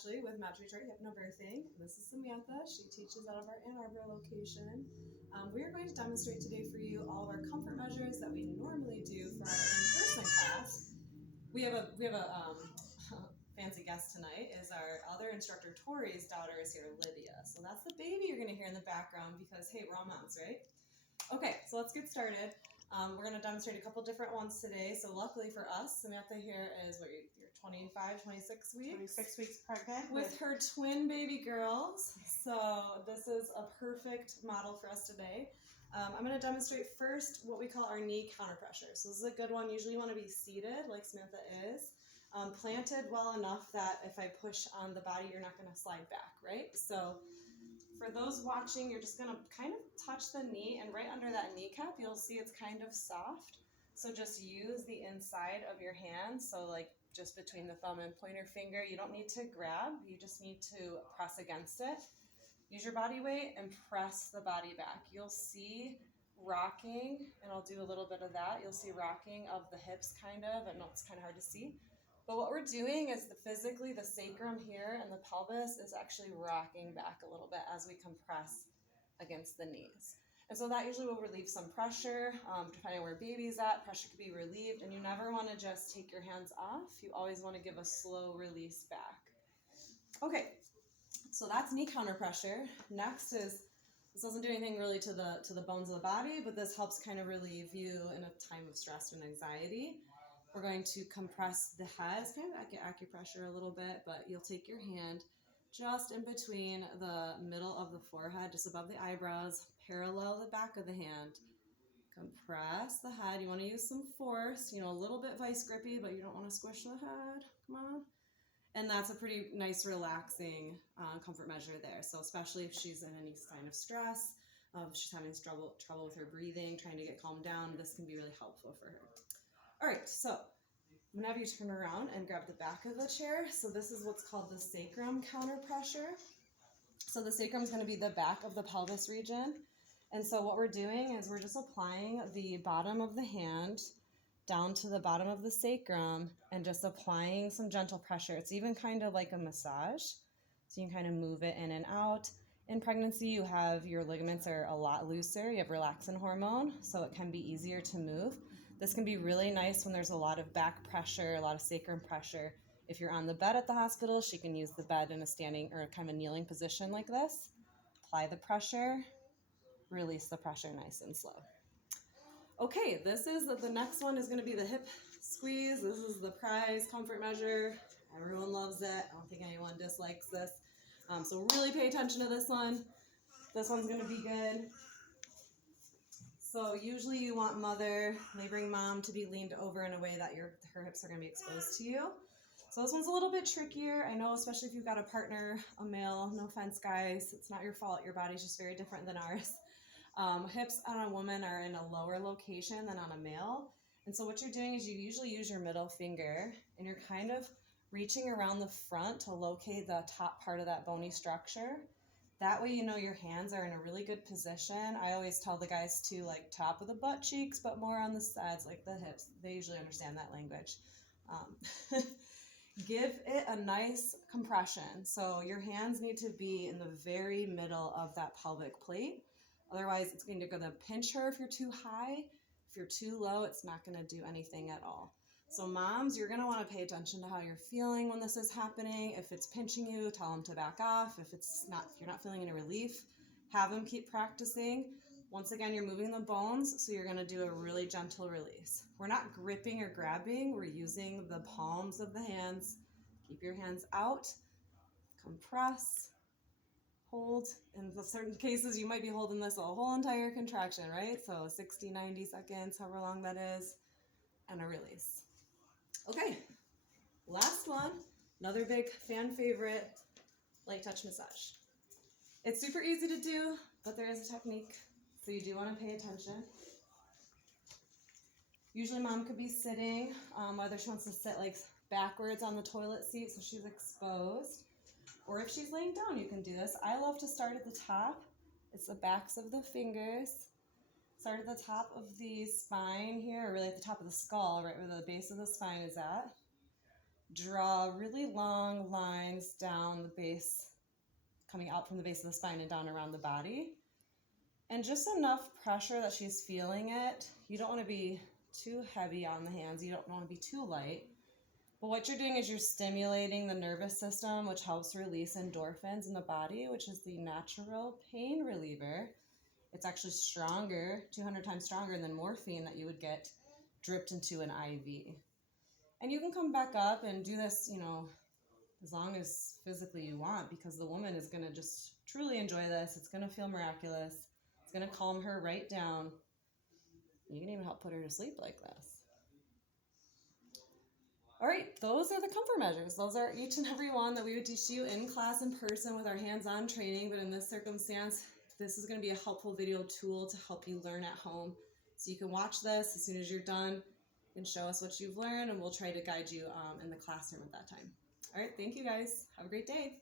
Ashley with Match Retreat Hypnobirthing. This is Samantha. She teaches out of our Ann Arbor location. We are going to demonstrate today for you all of our comfort measures that we normally do for our in-person class. We have a fancy guest tonight. Is our other instructor Tori's daughter is here, Lydia. So that's the baby you're going to hear in the background because hey, we're all moms, right? Okay, so let's get started. We're going to demonstrate a couple different ones today. So luckily for us, Samantha here is what you're 25, 26 weeks? 26 weeks pregnant. With her twin baby girls. So this is a perfect model for us today. I'm going to demonstrate first what we call our knee counter pressure. So this is a good one. Usually you want to be seated like Samantha is. Planted well enough that if I push on the body, you're not going to slide back, right? So for those watching, you're just going to kind of touch the knee, and right under that kneecap, you'll see it's kind of soft. So just use the inside of your hand, so like just between the thumb and pointer finger. You don't need to grab, you just need to press against it. Use your body weight and press the body back. You'll see rocking, and I'll do a little bit of that. You'll see rocking of the hips kind of. I know it's kind of hard to see. But what we're doing is physically the sacrum here and the pelvis is actually rocking back a little bit as we compress against the knees. And so that usually will relieve some pressure. Depending on where baby's at, pressure could be relieved. And you never want to just take your hands off. You always want to give a slow release back. Okay, so that's knee counter pressure. Next is, this doesn't do anything really to the bones of the body, but this helps kind of relieve you in a time of stress and anxiety. We're going to compress the head. It's kind of like acupressure a little bit, but you'll take your hand just in between the middle of the forehead, just above the eyebrows, parallel the back of the hand. Compress the head. You want to use some force, a little bit vice grippy, but you don't want to squish the head. Come on. And that's a pretty nice, relaxing comfort measure there. So especially if she's in any sign of stress, if she's having trouble with her breathing, trying to get calmed down, this can be really helpful for her. All right, so I'm going to have you turn around and grab the back of the chair. So this is what's called the sacrum counter pressure. So the sacrum is going to be the back of the pelvis region. And so what we're doing is we're just applying the bottom of the hand down to the bottom of the sacrum and just applying some gentle pressure. It's even kind of like a massage. So you can kind of move it in and out. In pregnancy, your ligaments are a lot looser. You have relaxin hormone, so it can be easier to move. This can be really nice when there's a lot of back pressure, a lot of sacrum pressure. If you're on the bed at the hospital, she can use the bed in a standing or kind of a kneeling position like this. Apply the pressure, release the pressure nice and slow. Okay, the next one is going to be the hip squeeze. This is the prize comfort measure. Everyone loves it. I don't think anyone dislikes this. So really pay attention to this one. This one's going to be good. So usually you want laboring mom to be leaned over in a way that her hips are going to be exposed to you. So this one's a little bit trickier. I know, especially if you've got a partner, a male. No offense, guys. It's not your fault. Your body's just very different than ours. Hips on a woman are in a lower location than on a male. And so what you're doing is you usually use your middle finger and you're kind of reaching around the front to locate the top part of that bony structure. That way your hands are in a really good position. I always tell the guys to top of the butt cheeks, but more on the sides, like the hips. They usually understand that language. Give it a nice compression. So your hands need to be in the very middle of that pelvic plate. Otherwise, it's going to pinch her if you're too high. If you're too low, it's not going to do anything at all. So moms, you're going to want to pay attention to how you're feeling when this is happening. If it's pinching you, tell them to back off. If you're not feeling any relief, have them keep practicing. Once again, you're moving the bones, so you're going to do a really gentle release. We're not gripping or grabbing. We're using the palms of the hands. Keep your hands out. Compress. Hold. In certain cases, you might be holding this a whole entire contraction, right? So 60, 90 seconds, however long that is, and a release. Okay, last one, another big fan favorite, light touch massage. It's super easy to do, but there is a technique, so you do want to pay attention. Usually mom could be sitting, whether she wants to sit backwards on the toilet seat so she's exposed, or if she's laying down, you can do this. I love to start at the top. It's the backs of the fingers. Start at the top of the spine here, or really at the top of the skull, right where the base of the spine is at. Draw really long lines down base, coming out from the base of the spine and down around the body. And just enough pressure that she's feeling it. You don't want to be too heavy on the hands. You don't want to be too light. But what you're doing is you're stimulating the nervous system, which helps release endorphins in the body, which is the natural pain reliever. It's actually stronger, 200 times stronger than morphine that you would get dripped into an IV. And you can come back up and do this, you know, as long as physically you want, because the woman is going to just truly enjoy this. It's going to feel miraculous. It's going to calm her right down. You can even help put her to sleep like this. All right, those are the comfort measures. Those are each and every one that we would teach you in class in person with our hands-on training, but in this circumstance, this is going to be a helpful video tool to help you learn at home. So you can watch this as soon as you're done and show us what you've learned, and we'll try to guide you in the classroom at that time. All right, thank you guys. Have a great day.